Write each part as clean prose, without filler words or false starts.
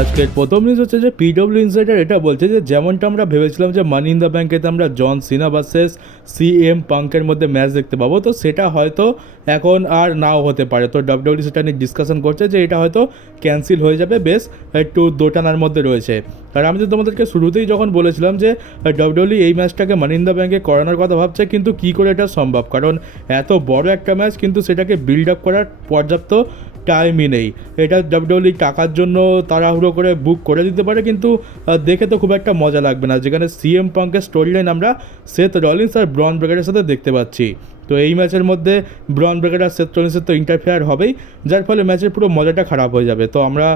আজকের প্রথম নিউজ হচ্ছে যে পিডব্লিউ ইনসাইডার এটা বলছে যে যেমনটা আমরা ভেবেছিলাম যে মানি ইন দ্য ব্যাঙ্কেতে আমরা জন সিনা ভার্সেস সিএম পাঙ্কের মধ্যে ম্যাচ দেখতে পাবো, তো সেটা হয়তো এখন আর নাও হতে পারে। তো ডাব্লিউডব্লিউ সেটা নিয়ে ডিসকাশন করছে যে এটা হয়তো ক্যান্সেল হয়ে যাবে, বেশ একটু দোটানার মধ্যে রয়েছে। আর আমি তো তোমাদেরকে শুরুতেই যখন বলেছিলাম যে ডাব্লিউডব্লিউ এই ম্যাচটাকে মানি ইন দ্য ব্যাঙ্কে করানোর কথা ভাবছে, কিন্তু কী করে এটা সম্ভব, কারণ এত বড় একটা ম্যাচ কিন্তু সেটাকে বিল্ড আপ করার পর্যাপ্ত টাইমই নেই। এটা ডাব্লিউডব্লিউ টাকার জন্য তাড়াহুড়ো করে বুক করে দিতে পারে, কিন্তু দেখে তো খুব একটা মজা লাগবে না, যেখানে সিএম পাঙ্কের স্টোরি লাইন আমরা সেথ রলিন্স আর ব্রন ব্রেকারের সাথে দেখতে পাচ্ছি। তো এই ম্যাচের মধ্যে ব্রন ব্রেকার আর সেথ রলিন্সের তো ইন্টারফেয়ার হবেই, যার ফলে ম্যাচের পুরো মজাটা খারাপ হয়ে যাবে। তো আমরা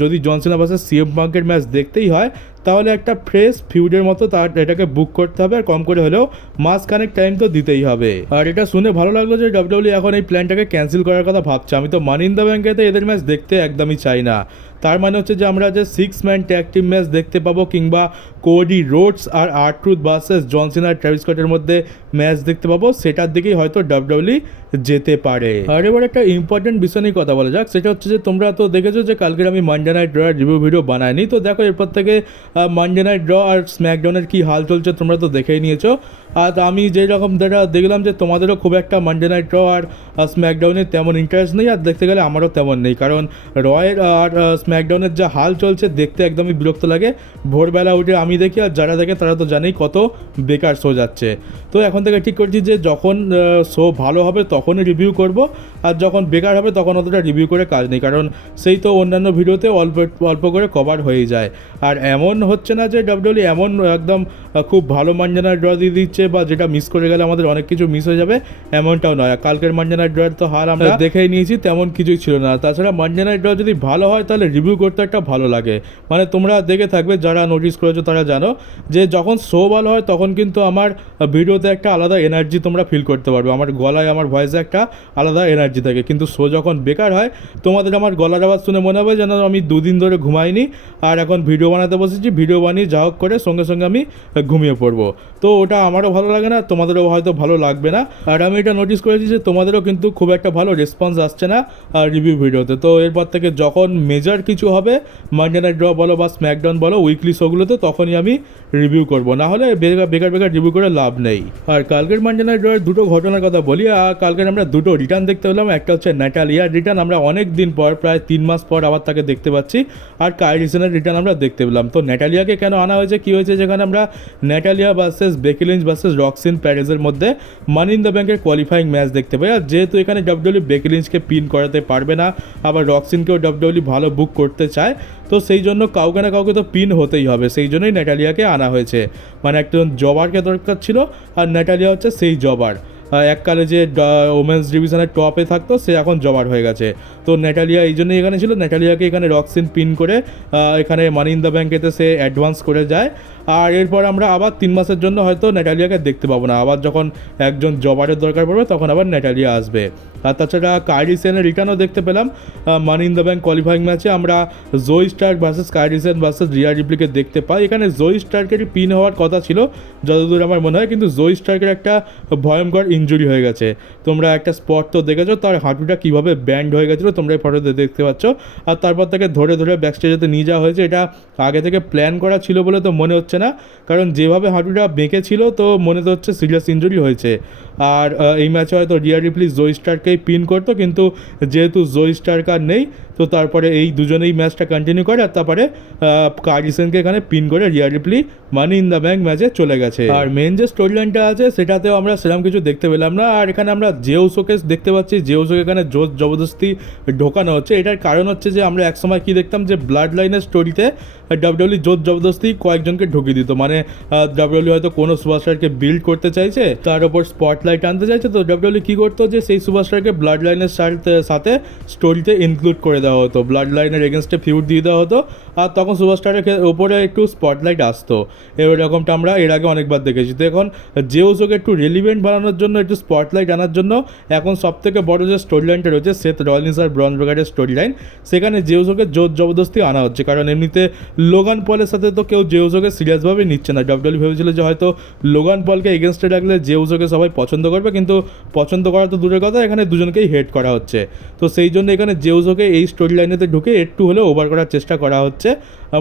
যদি জন সিনা ভার্সেস সিএম পাঙ্কের ম্যাচ দেখতেই হয়, তাহলে একটা ফ্রেশ ফিউডের মতো তার এটাকে বুক করতে হবে, আর কম করে হলেও মাঝখানে টাইম তো দিতেই হবে। আর এটা শুনে ভালো লাগলো যে ডাব্লিউডব্লিউ এখন এই প্ল্যানটাকে ক্যান্সেল করার কথা ভাবছে। আমি তো মানি ইন দ্য ব্যাঙ্কেতে এদের ম্যাচ দেখতে একদমই চাই না। তার মানে হচ্ছে যে আমরা যে 6 ম্যান ট্যাগ টিম ম্যাচ দেখতে পাবো, কিংবা কোডি রোডস আর R-Truth ভার্সেস জন সিনা আর ট্রেভিস স্কটের মধ্যে ম্যাচ দেখতে পাবো, সেটার দিকেই হয়তো ডাব্লিউডব্লিউ যেতে পারে। আর এবার একটা ইম্পর্টেন্ট বিষয় নিয়ে কথা বলা যাক, সেটা হচ্ছে যে তোমরা তো দেখেছো যে কালকের আমি Monday night draw review video বানাইনি। তো দেখো এরপর থেকে মানডে নাইট ড্র আর স্ম্যাকডাউনের কী হাল চলছে তোমরা তো দেখেই নিয়েছো। আর আমি যেই রকম দেখলাম যে তোমাদেরও খুব একটা মানডে নাইট ড্র আর স্ম্যাকডাউনের তেমন ইন্টারেস্ট নেই, আর দেখতে গেলে আমারও তেমন নেই, কারণ রয়ের আর স্ম্যাকডাউনের যা হাল চলছে দেখতে একদমই বিরক্ত লাগে। ভোরবেলা উঠে আমি দেখি, আর যারা দেখে তারা তো জানেই কত বেকার শো যাচ্ছে। তো এখন থেকে ঠিক করছি যে যখন শো ভালো হবে তখনই রিভিউ করব, আর যখন বেকার হবে তখন অতটা রিভিউ করে কাজ নেই, কারণ সেই তো অন্যান্য ভিডিওতে অল্প অল্প করে কভার হয়েই যায়। আর এমন হচ্ছে না যে ডাব্লিউডব্লিউ এমন একদম খুব ভালো মানডে নাইট ড্র দিয়ে দিচ্ছে, বা যেটা মিস করে গেলে আমাদের অনেক কিছু মিস হয়ে যাবে, এমনটাও নয়। কালকের মানডে নাইট ড্রয়ের তো হার আমরা দেখেই নিয়েছি, তেমন কিছুই ছিল না। তাছাড়া মানডে নাইট ড্র যদি ভালো হয় তাহলে রিভিউ করতে একটা ভালো লাগে। মানে তোমরা দেখে থাকবে, যারা নোটিস করেছো তারা জানো যে যখন শো ভালো হয় তখন কিন্তু আমার ভিডিওতে একটা আলাদা এনার্জি তোমরা ফিল করতে পারবে, আমার গলায় আমার ভয়েসে একটা আলাদা এনার্জি থাকে। কিন্তু শো যখন বেকার হয় তোমাদের আমার গলার আওয়াজ শুনে মনে হবে যেন আমি 2 দিন ধরে ঘুমাইনি, আর এখন ভিডিও বানাতে বসেছি, ভিডিও বানিয়ে যা হোক করে সঙ্গে সঙ্গে আমি ঘুমিয়ে পড়বো। তো ওটা আমারও ভালো লাগে না, তোমাদেরও হয়তো ভালো লাগবে না। আর আমি এটা নোটিস করেছি যে তোমাদেরও কিন্তু খুব একটা ভালো রেসপন্স আসছে না রিভিউ ভিডিওতে। তো এরপর থেকে যখন মেজর কিছু হবে, মানডে নাইট ড্র বলো বা স্ম্যাকডাউন বলো, উইকলি শোগুলোতে, তখনই আমি রিভিউ করবো, না হলে বেকার রিভিউ করে লাভ নেই। আর কালকের মানডে নাইট ড্রয়ের দুটো ঘটনার কথা বলি। আর কালকের আমরা দুটো রিটার্ন দেখতে পেলাম। একটা হচ্ছে ন্যাটালিয়ার রিটার্ন, আমরা অনেক দিন পর, প্রায় 3 মাস পর আবার তাকে দেখতে পাচ্ছি। আর কাইলি সেনের রিটার্ন আমরা দেখতে পেলাম। তো ন্যাটালিয়াকে কেন আনা হয়েছে, কী হয়েছে, যেখানে আমরা ন্যাটালিয়া ভার্সেস বেকি লিঞ্চ ভার্সেস রক্সিন প্যারেজের মধ্যে মানি ইন দ্য ব্যাঙ্কের কোয়ালিফাইং ম্যাচ দেখতে পাই। আর যেহেতু এখানে ডাব্লিউডব্লিউ বেকি লিঞ্চকে পিন করাতে পারবে না, আবার রক্সিনকেও ডাব্লিউডব্লিউ ভালো বুক করতে চায়, তো সেই জন্য কাউকে না কাউকে তো পিন হতেই হবে, সেই জন্যই ন্যাটালিয়াকে আনা হয়েছে। মানে একজন জবারকে দরকার ছিল, আর ন্যাটালিয়া হচ্ছে সেই জবার। এককালে যে ওমেন্স ডিভিশনের টপে থাকতো, সে এখন জবার হয়ে গেছে। তো ন্যাটালিয়া এই জন্যই এখানে ছিল, ন্যাটালিয়াকে এখানে রক্সিন পিন করে এখানে মানি ইন দ্য ব্যাঙ্কেতে সে অ্যাডভান্স করে যায়। আর এরপর আমরা আবার 3 মাসের জন্য হয়তো ন্যাটালিয়াকে দেখতে পাবো না, আবার যখন একজন জবারের দরকার পড়বে তখন আবার ন্যাটালিয়া আসবে। আর তাছাড়া কাইলি সেনের রিটার্নও দেখতে পেলাম Money in the Bank qualifying ম্যাচে। আমরা Zoey Stark versus Kairi Sane versus Rhea রিপ্লিকে দেখতে পাই। এখানে জোই স্টার্কেরই পিন হওয়ার কথা ছিল যতদূর আমার মনে হয়, কিন্তু জোই স্টার্কের একটা ভয়ঙ্কর ইনজুরি হয়ে গেছে। তোমরা একটা স্পট তো দেখেছো, তার হাঁটুটা কীভাবে ব্যান্ড হয়ে গেছিলো, তোমরা এই ফটোতে দেখতে পাচ্ছ। আর তারপর তাকে ধরে ধরে ব্যাকস্টেজেতে নিয়ে যাওয়া হয়েছে। এটা আগে থেকে প্ল্যান করা ছিল বলে তো মনে হচ্ছে না, কারণ যেভাবে হাঁটুটা বেঁকে ছিল তো মনে তো হচ্ছে সিরিয়াস ইনজুরি হয়েছে। আর এই ম্যাচে হয়তো রিয়া রিপ্লি জোই স্টার্ককেই পিন করতো, কিন্তু যেহেতু জোই স্টার্ক আর নেই, তো তারপরে এই দুজনেই ম্যাচটা কন্টিনিউ করে, আর তারপরে কার্ডিসেনকে এখানে পিন করে Riya Ripley money in the bank ম্যাচে চলে গেছে। আর মেন যে স্টোরি লাইনটা আছে সেটাতেও আমরা সেরকম কিছু দেখতে পেলাম না। আর এখানে আমরা জেউসোকে দেখতে পাচ্ছি, জেউসোকে এখানে জোর জবরদস্তি ঢোকানো হচ্ছে। এটার কারণ হচ্ছে যে আমরা একসময় কি দেখতাম যে ব্লাড লাইনের স্টোরিতে ডাব্লিউডব্লিউ জোর জবরদস্তি কয়েকজনকে ঢুকিয়ে দিত। মানে ডাব্লিউডব্লিউ হয়তো কোনো সুপারস্টারকে বিল্ড করতে চাইছে, তার ওপর স্পটলাইট আনতে চাইছে, তো ডাব্লিউডব্লিউ কী করতো যে সেই সুপারস্টারকে ব্লাড লাইনের সাথে স্টোরিতে ইনক্লুড করে দেওয়া হতো, ব্লাড লাইনের এগেনস্টে ফিউড দিয়ে দেওয়া হতো, আর তখন সুপারস্টারের ওপরে একটু স্পটলাইট আসতো। এরকমটা আমরা এর আগে অনেকবার দেখেছি। তো এখন জেউসোকে একটু রেলিভেন্ট বানানোর জন্য, একটু স্পটলাইট আনার জন্য এখন সবথেকে বড় যে স্টোরি লাইনটা রয়েছে সেথ রলিন্স আর ব্রন ব্রেকারের স্টোরি লাইন, সেখানে জেউসোকে জোর জবরদস্তি আনা হচ্ছে। কারণ এমনিতে লোগান পলের সাথে তো কেউ জেউসোকে সিরিয়াসভাবে নিচ্ছে না। ডাব্লিউডব্লিউ ভেবেছিল যে হয়তো লোগান পলকে এগেনস্টে রাখলে জেউসোকে সবাই পছন্দ পছন্দ করবে, কিন্তু পছন্দ করা তো দূরের কথা, এখানে দুজনকেই হেট করা হচ্ছে। তো সেই জন্য এখানে জেউসোকে এই স্টোরি লাইনেতে ঢুকে একটু হলেও ওভার করার চেষ্টা করা হচ্ছে।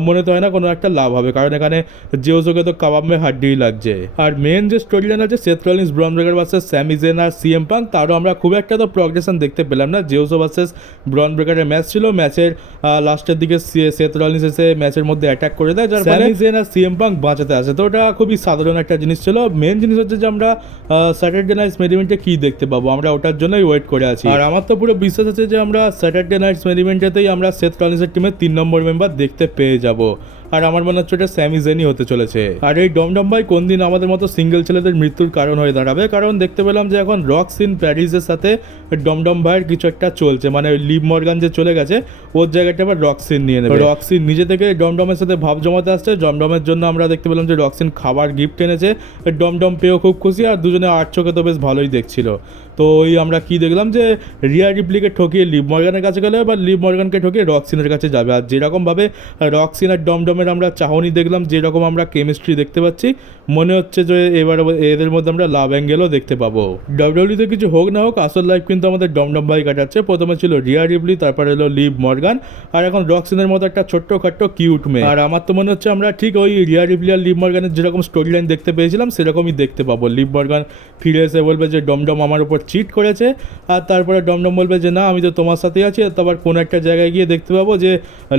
মনে তো হয় না কোনো একটা লাভ হবে, কারণ এখানে জেউসোকে তো কাবাব মে হাড্ডিই লাগছে। আর মেন যে স্টোরি লাইন আছে Seth Rollins Bron Breakker versus Sami Zayn আর সিএম পাঙ্ক, তারও আমরা খুব একটা তো প্রগ্রেশন দেখতে পেলাম না। জেউসো ভার্সেস ব্রন ব্রেকারের ম্যাচ ছিল, ম্যাচের লাস্টের দিকে সেথ রলিন্স এসে ম্যাচের মধ্যে অ্যাটাক করে দেয়, যার স্যামি জেন আর সিএম পাঙ্ক বাঁচাতে আসে। তো ওটা খুবই সাধারণ একটা জিনিস ছিল। মেন জিনিস হচ্ছে যে আমরা স্যাটারডে নাইটস মেন ইভেন্টে কী দেখতে পাবো, আমরা ওটার জন্যই ওয়েট করে আছি। আর আমার তো পুরো বিশ্বাস আছে যে আমরা স্যাটারডে নাইটস মেন ইভেন্টেতেই আমরা সেথ রলিন্সের টিমের 3 নম্বর মেম্বার দেখতে পেয়ে যাব। আর আমার মনে হচ্ছে এটা স্যামি জেনই হতে চলেছে। আর এই ডমডম ভাই কোন দিন আমাদের মতো সিঙ্গেল ছেলেদের মৃত্যুর কারণ হয়ে দাঁড়াবে, কারণ দেখতে পেলাম যে এখন রক্সিন প্যারিসের সাথে ডমডম ভাইয়ের কিছু একটা চলছে, মানে লিভ মর্গান যে চলে গেছে ওর জায়গাটা আবার রক্সিন নিয়ে নেবে। রক্সিন নিজে থেকে ডমডমের সাথে ভাব জমাতে আসছে। ডমডমের জন্য আমরা দেখতে পেলাম যে রক্সিন খাবার গিফট এনেছে, ডমডম পেয়েও খুব খুশি, আর দুজনে আট চোখে তো বেশ ভালোই দেখছিল। তো ওই আমরা কি দেখলাম যে রিয়া রিপ্লিকে ঠকিয়ে লিভ মর্গানের কাছে গেলে, বা লিভ মর্গানকে ঠকিয়ে রক্সিনের কাছে যাবে। আর যেরকমভাবে রক্সিন আর ডমডমের আমরা চাহনি দেখলাম, যেরকম আমরা কেমিস্ট্রি দেখতে পাচ্ছি, মনে হচ্ছে যে এবার এদের মধ্যে আমরা লাভ অ্যাঙ্গেলও দেখতে পাবো। ডাব্লিউডব্লিউতে কিছু হোক না হোক, আসল লাইফ কিন্তু আমাদের ডমডম ভাই কাটাচ্ছে। প্রথমে ছিল রিয়া রিপ্লি, তারপরে এলো লিভ মর্গান, আর এখন রক্সিনের মতো একটা ছোট্ট কিউট মেয়ে। আর আমার তো মনে হচ্ছে আমরা ঠিক ওই রিয়া রিপ্লি আর লিভ মর্গানের যেরকম স্টোরি লাইন দেখতে পেয়েছিলাম সেরকমই দেখতে পাবো। লিভ মর্গান ফিরে এসে বলবে যে ডমডম আমার উপর চিট করেছে, আর তারপরে ডমডম বলবে যে না আমি তো তোমার সাথেই আছি। তারপর কোনো একটা জায়গায় গিয়ে দেখতে পাবো যে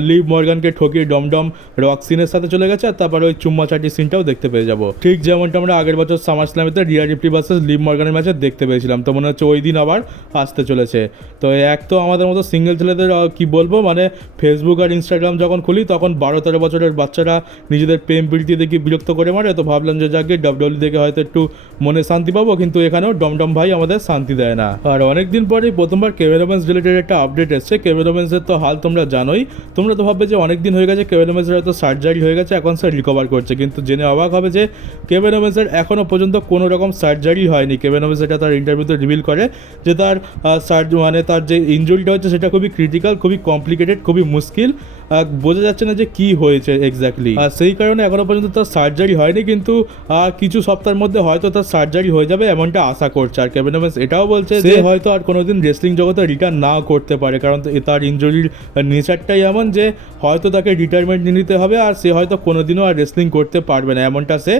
লিভ মর্গানকে ঠকিয়ে ডমডম রক্সিনের সাথে চলে গেছে, আর তারপরে ওই চুম্মা চাটি সিনটাও দেখতে পেয়ে যাবো, ঠিক যেমনটা আমরা আগের বছর সামার স্ল্যামেতে রিয়া রিপ্লি ভার্সেস লিভ মর্গানের ম্যাচে দেখতে পেয়েছিলাম। তো মনে হচ্ছে ওই দিন আবার আসতে চলেছে। তো এক তো আমাদের মতো সিঙ্গেল ছেলেদের কি বলবো, মানে ফেসবুক আর ইনস্টাগ্রাম যখন খুলি তখন 12-13 বছরের বাচ্চারা নিজেদের প্রেম প্রীতি দেখে বিরক্ত করে মারে। তো ভাবলাম যে যাকে ডাব্লিউডব্লিউ দেখে হয়তো একটু মনে শান্তি পাবো, কিন্তু এখানেও ডমডম ভাই আমাদের শান্তি দেয় না। আর অনেকদিন পরেই প্রথমবার কেভিন ওমেন্স রিলেটেড একটা আপডেট এসছে। কেভিন ওমেন্সের তো হাল তোমরা জানোই। তোমরা তো ভাববে যে অনেক দিন হয়ে গেছে, কেভিন ওমেন্সের হয়তো সার্জারি হয়ে গেছে, এখন সে রিকভার করছে, কিন্তু জেনে অবাক হবে যে কেভিন ওমেন্সের এখনও পর্যন্ত কোনো রকম সার্জারি হয়নি। কেভিন ওমেন্স এটা তার ইন্টারভিউতে রিভিল করে যে তার মানে তার যে ইনজুরিটা হচ্ছে সেটা খুবই ক্রিটিক্যাল, খুবই কমপ্লিকেটেড, খুবই মুশকিল, বোঝা যাচ্ছে না যে কি হয়েছে এক্স্যাক্টলি। আর সেই কারণে এখনও পর্যন্ত তার সার্জারি হয়নি, কিন্তু কিছু সপ্তাহের মধ্যে হয়তো তার সার্জারি হয়ে যাবে এমনটা আশা করছে। আর কেভিন ওমেন্স এটাও বলছে যে হয়তো আর কোনোদিন রেসলিং জগতে রিটার্ন নাও করতে পারে, কারণ তার ইনজুরির নেচারটাই এমন যে হয়তো তাকে রিটায়ারমেন্ট নিয়ে নিতে হবে, আর সে হয়তো কোনোদিনও আর রেসলিং করতে পারবে না, এমনটা সে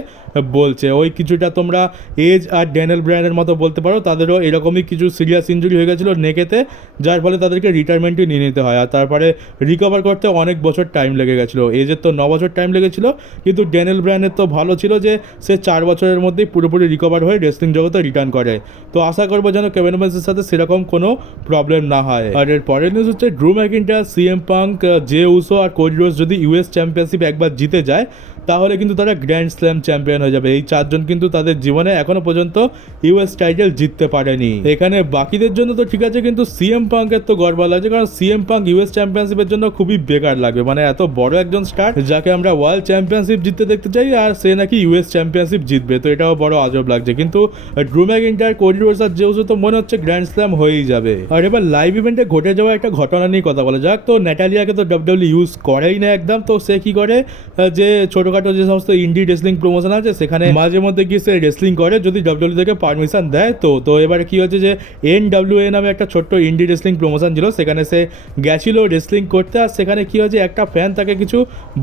বলছে। ওই কিছুটা তোমরা এজ আর ড্যানিয়েল ব্রায়ানের মতো বলতে পারো, তাদেরও এরকমই কিছু সিরিয়াস ইনজুরি হয়ে গেছিলো নেকেতে, যার ফলে তাদেরকে রিটায়ারমেন্টই নিয়ে নিতে হয়, আর তারপরে রিকভার করতে অনেক বছর টাইম লেগে গেছিলো। এজের তো 9 বছর টাইম লেগেছিলো, কিন্তু ড্যানিয়েল ব্রায়ানের তো ভালো ছিল যে সে 4 বছরের মধ্যেই পুরোপুরি রিকভার হয়ে রেসলিং জগতে রিটার্ন করে। তো আশা করবো যেন কেভিন ওমেন্সের সাথে সেরকম কোনো প্রবলেম না হয়। আর এর পরের নিউজ হচ্ছে ড্রু ম্যাকিন্টায়ার, সিএম পাঙ্ক, জে উসো আর কোডি রোডস যদি ইউএস চ্যাম্পিয়নশিপ একবার জিতে যায় তাহলে কিন্তু তারা গ্র্যান্ড স্ল্যাম চ্যাম্পিয়ন হয়ে যাবে। এই 4 জন কিন্তু তাদের জীবনে এখনো পর্যন্ত ইউএস টাইটেল জিততে পারেনি। এখানে বাকিদের জন্য তো ঠিক আছে, কিন্তু সিএম পাঙ্কের তো গর্ব লাগছে, কারণ সিএম পাঙ্ক ইউএস চ্যাম্পিয়নশিপের জন্য খুবই বেকার লাগবে। মানে এত বড় একজন স্টার যাকে আমরা ওয়ার্ল্ড চ্যাম্পিয়নশিপ জিততে দেখতে চাই, আর সে নাকি ইউএস চ্যাম্পিয়নশিপ জিতবে, তো এটাও বড় আজব লাগছে। কিন্তু ড্রু ম্যাকিন্টায়ার, কোডি রোডস আর জে উসো তো মনে হচ্ছে গ্র্যান্ড স্ল্যাম হয়েই যাবে। আর এবার লাইভ ইভেন্টে ঘটে যাওয়া একটা ঘটনা নিয়ে কথা বলা যাক। তো ন্যাটালিয়াকে তো ডাব্লিউডব্লিউ ইউজ করেই না একদম। তো সে কি করে, যে ছোটোখাটো যে সমস্ত ইন্ডি রেসলিং প্রমোশন আছে সেখানে মাঝে মধ্যে গিয়ে সে রেসলিং করে, যদি ডাব্লিউডব্লিউ থেকে পারমিশন দেয়। তো এবারে কি হচ্ছে যে NWA নামে একটা ছোট্ট ইন্ডি রেসলিং প্রমোশন ছিল, সেখানে সে গেছিল রেসলিং করতে। আর সেখানে কি হচ্ছে, একটা ফ্যান তাকে কিছু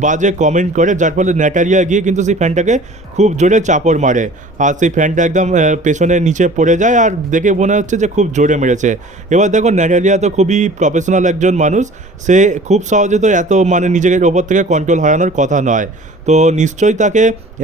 বাজে কমেন্ট করে, যার ফলে ন্যাটালিয়া গিয়ে কিন্তু সেই ফ্যানটাকে খুব জোরে চাপড় মারে, আর সেই ফ্যানটা একদম পেছনে নিচে পড়ে যায়, আর দেখে মনে হচ্ছে যে খুব জোরে মেরেছে। এবার দেখো ন্যাটালিয়া তো খুবই প্রফেশনাল একজন মানুষ, সে খুব সহজে তো এত মানে নিজেকে ওপর থেকে কন্ট্রোল হারানোর কথা নয়। তো নিশ্চয়ই তাকে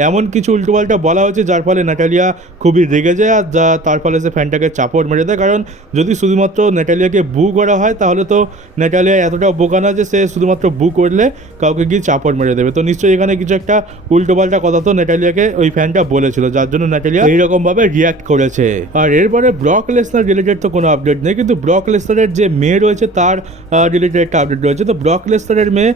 এমন কিছু উল্টোপাল্টা বলা হয়েছে যার ফলে ন্যাটালিয়া খুবই রেগে যায়, আর তার ফলে সে ফ্যানটাকে চাপড় মেরে দেয়। কারণ যদি শুধুমাত্র ন্যাটালিয়াকে বু করা হয় তাহলে তো ন্যাটালিয়া এতটাও বোকা না যে সে শুধুমাত্র বু করলে কাউকে গিয়ে চাপড় মেরে দেবে। তো নিশ্চয়ই এখানে কিছু একটা উল্টোপাল্টা কথা তো ন্যাটালিয়াকে ওই ফ্যানটা বলেছিল, যার জন্য ন্যাটালিয়া এইরকমভাবে রিয়াক্ট করেছে। আর এরপরে ব্রক লেসনার রিলেটেড তো কোনো আপডেট নেই, কিন্তু ব্রক লেসনারের যে মেয়ে রয়েছে তার রিলেটেড একটা আপডেট রয়েছে। তো ব্রক লেসনারের মেয়ে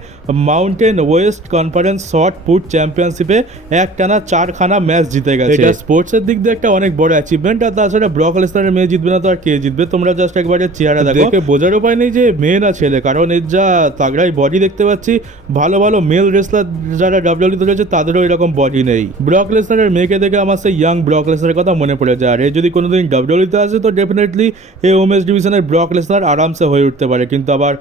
mountain West conference short put চ্যাম্পিয়নশিপে একটানা 4খানা ম্যাচ জিতে গেছে। এটা স্পোর্টসের দিক দিয়ে একটা অনেক বড় অ্যাচিভমেন্ট। আর তাছাড়া ব্রক লেসনারের মেয়ে জিতবে না তো আর কে জিতবে? তোমরা জাস্ট একবারে চেহারা দেখে বোঝার উপায় নেই যে মেয়ে না ছেলে, কারণ এর যা তাগড়াই বডি দেখতে পাচ্ছি। ভালো ভালো মেল রেসলার যারা ডাব্লিউডব্লিউতে রয়েছে তাদেরও এরকম বডি নেই। ব্রক লেসনারের মেয়েকে দেখে আমার সেই ইয়াং ব্রক লেসনারের কথা মনে পড়ে যায়। আর এ যদি কোনোদিন ডাব্লিউডব্লিউতে আসে তো ডেফিনেটলি এই ওমেন্স ডিভিশনের ব্রক লেসনার আরামসে হয়ে উঠতে পারে। কিন্তু আবার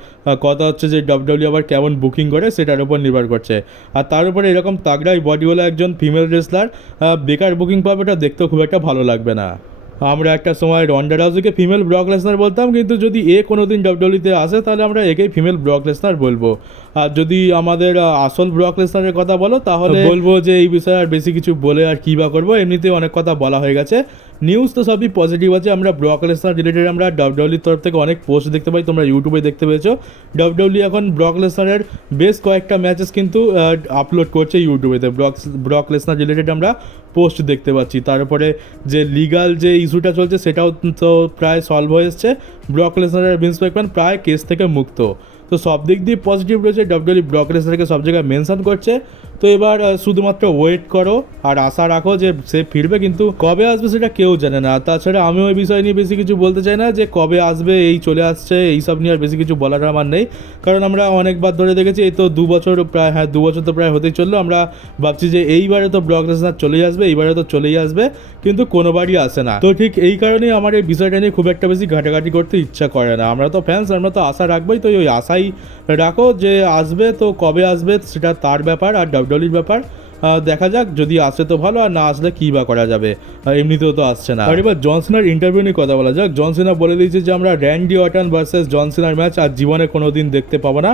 কথা হচ্ছে যে ডাব্লিউডব্লিউ আবার কেমন বুকিং করে সেটার উপর নির্ভর করছে। আর তার উপরে এরকম তাগড়াই বডিওয়ালা একজন ফিমেল রেসলার বেকার বুকিং পাবে, এটা দেখতেও খুব একটা ভালো লাগবে না। আমরা একটা সময় রন্ডা রাউজিকে ফিমেল ব্রক লেসনার বলতাম, কিন্তু যদি এ কোনো দিন ডাব্লিউডব্লিউতে আসে তাহলে আমরা একেই ফিমেল ব্রক লেসনার বলবো। আর যদি আমাদের আসল ব্রক লেসনারের কথা বলো তাহলে বলবো যে এই বিষয়ে আর বেশি কিছু বলে আর কী বা করবো, এমনিতেই অনেক কথা বলা হয়ে গেছে। নিউজ তো সবই পজিটিভ আছে। আমরা ব্রক লেসনার রিলেটেড আমরা ডাব্লিউডব্লিউর তরফ থেকে অনেক পোস্ট দেখতে পাই, তোমরা ইউটিউবে দেখতে পেয়েছো। ডাব্লিউডব্লিউ এখন ব্রক লেসনারের বেশ কয়েকটা ম্যাচেস কিন্তু আপলোড করছে ইউটিউবেতে। ব্রক লেসনার রিলেটেড আমরা পোস্ট দেখতে পাচ্ছি। তারপরে যে লিগাল যে ইস্যুটা চলছে সেটাও তো প্রায় সলভ হয়ে এসছে। ব্রক লেসনারের ভিন্স ম্যাকম্যান প্রায় কেস থেকে মুক্ত। তো সব দিক দিয়ে পজিটিভ রয়েছে। ডাব্লিউডব্লিউ ব্রক লেসনারকে সব জায়গায় মেনশন করছে। তো এবার শুধুমাত্র ওয়েট করো আর আশা রাখো যে সে ফিরবে, কিন্তু কবে আসবে সেটা কেউ জানে না। তাছাড়া আমিও এই বিষয় নিয়ে বেশি কিছু বলতে চাই না যে কবে আসবে, এই চলে আসছে এইসব নিয়ে আর বেশি কিছু বলার আমার নেই। কারণ আমরা অনেকবার ধরে দেখেছি, এই তো 2 বছর প্রায়, হ্যাঁ 2 বছর তো প্রায় হতেই চললো। আমরা ভাবছি যে এইবারে তো ব্রক লেসনার চলেই আসবে, এইবারে তো চলেই আসবে, কিন্তু কোনোবারই আসে না। তো ঠিক এই কারণেই আমার এই বিষয়টা নিয়ে খুব একটা বেশি ঘাটাঘাটি করতে ইচ্ছা করে না। আমরা তো ফ্যান্স, আমরা তো আশা রাখবোই। তো ওই আশাই রাখো যে আসবে, তো কবে আসবে সেটা তার ব্যাপার আর ডাব্লিউডব্লিউর ব্যাপার। দেখা যাক, যদি আসে তো ভালো, আর না আসলে কী বা করা যাবে, এমনিতেও তো আসছে না। আর এবার জন সিনার ইন্টারভিউ নিয়ে কথা বলা যাক। জন সিনা বলে দিয়েছে যে আমরা র্যান্ডি অর্টন ভার্সেস জন সিনার ম্যাচ আর জীবনে কোনো দিন দেখতে পাবো না,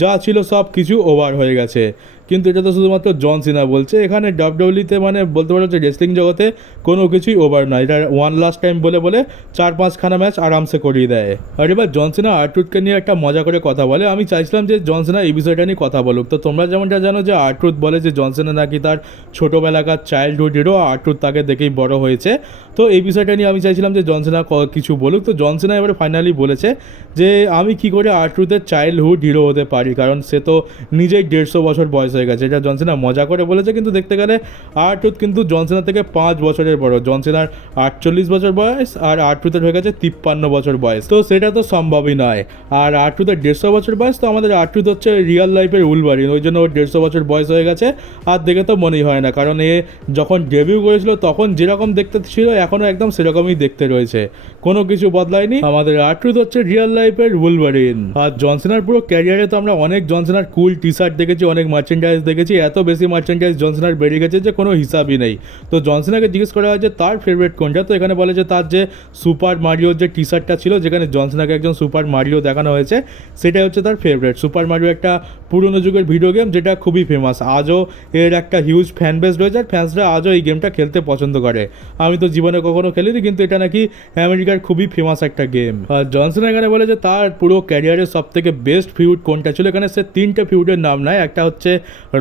যা ছিল সব কিছু ওভার হয়ে গেছে। কিন্তু এটা তো শুধুমাত্র জন সিনা বলছে। এখানে ডাব্লিউডব্লিউতে মানে বলতে পারো যে রেসলিং জগতে কোনো কিছুই ওভার নয়। এটা ওয়ান লাস্ট টাইম বলে 4-5খানা ম্যাচ আরামসে করিয়ে দেয়। আর এবার জন সিনা আর্টরুথকে নিয়ে একটা মজা করে কথা বলে। আমি চাইছিলাম যে জন সিনা এই বিষয়টা নিয়ে কথা বলুক। তো তোমরা যেমনটা জানো যে আর্টরুথ বলে যে জন সিনা নাকি তার ছোটোবেলাকার চাইল্ডহুড হিরো, আর্টরুথ তাকে দেখেই বড় হয়েছে। তো এই বিষয়টা নিয়ে আমি চাইছিলাম যে জন সিনা কিছু বলুক। তো জন সিনা এবারে ফাইনালি বলেছে যে আমি কি করে আর্টরুথের চাইল্ডহুড হিরো হতে পারি, কারণ সে তো নিজেই 150 বছর বয়স হয়ে গেছে। এটা জন সিনা মজা করে বলেছে, কিন্তু দেখতে গেলে আর্টরুথ কিন্তু জন সিনা থেকে 5 বছরের বড়। জন সিনার 48 বছর বয়স আর আর্টরুথের হয়ে গেছে 53 বছর বয়স। তো সেটা তো সম্ভবই নয়। আর আর্টরুথের 150 বছর বয়স, তো আমাদের আর্টরুথ হচ্ছে রিয়েল লাইফের উলভারিন, ওই জন্য ওর 150 বছর বয়স হয়ে গেছে। আর দেখে তো মনেই হয় না, কারণ এ যখন ডেবিউ করেছিল তখন যেরকম দেখতে ছিল এখনও একদম সেরকমই দেখতে রয়েছে, কোনো কিছু বদলায়নি। আমাদের আর্টরুথ হচ্ছে রিয়েল লাইফের উলভারিন। আর জন সিনার পুরো ক্যারিয়ারে তো আমরা অনেক জন সিনার কুল টি শার্ট দেখেছি, অনেক মার্চেন্ডাইজ দেখেছি। এত বেশি মার্চেন্ডাইজ জন সিনার বেরিয়ে গেছে যে কোনো হিসাবই নেই। তো জন সিনাকে জিজ্ঞেস করা হয় যে তার ফেভারিট কোনটা, তো এখানে বলে যে তার যে সুপার মারিওর যে টি শার্টটা ছিল, যেখানে জন সিনাকে একজন সুপার মারিও দেখানো হয়েছে, সেটাই হচ্ছে তার ফেভারিট। সুপার মারিও একটা পুরনো যুগের ভিডিও গেম যেটা খুবই ফেমাস। আজও এর একটা হিউজ ফ্যান বেস রয়েছে, আর ফ্যান্সরা আজও এই গেমটা খেলতে পছন্দ করে। আমি তো জীবনে কখনো খেলিনি, কিন্তু এটা নাকি আমেরিকার খুবই ফেমাস একটা গেম। আর জন সিনা এখানে বলে যে তার পুরো ক্যারিয়ারের সব থেকে বেস্ট ফিউড কোনটা ছিল। এখানে সে 3টে ফিউডের নাম নেয়। একটা হচ্ছে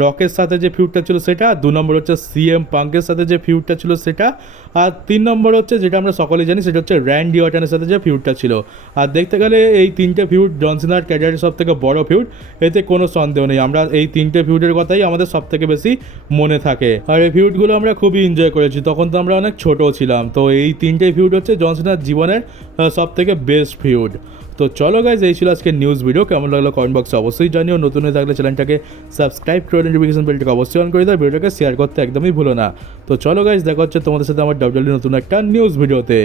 রকের সাথে যে ফিউডটা ছিল সেটা, 2 নম্বর হচ্ছে সিএম পাঙ্কের সাথে যে ফিউডটা ছিল সেটা, আর 3 নম্বর হচ্ছে যেটা আমরা সকলেই জানি সেটা হচ্ছে র্যান্ডি অর্টনের সাথে যে ফিউডটা ছিল। আর দেখতে গেলে এই 3টে ফিউড জন সিনার ক্যারিয়ারের সব থেকে বড় ফিউড, এতে কোনো সন্দেহ নেই। আমরা এই 3টে ফিউডের কথাই আমাদের সব থেকে বেশি মনে থাকে। আর এই ফিউডগুলো আমরা খুবই এনজয় করেছি, তখন তো আমরা অনেক ছোটো ছিলাম। তো এই 3টে ফিউড হচ্ছে জন সিনার জীবনের সব থেকে বেস্ট ফিউড। তো চলো গাইজ, এই ছিল আজকে নিউজ ভিডিও। কেমন লাগলো কমেন্ট বক্সে অবশ্যই জানিও। নতুন হয়ে থাকলে চ্যানেলটাকে সাবস্ক্রাইব করে নোটিফিকেশন বেলটাকে অবশ্যই অন করে দাও। ভিডিওটাকে শেয়ার করতে একদমই ভুলো না। তো চলো গাইজ, দেখা হচ্ছে তোমাদের সাথে আমার ডাব্লিউডব্লিউ নতুন একটা নিউজ ভিডিওতে।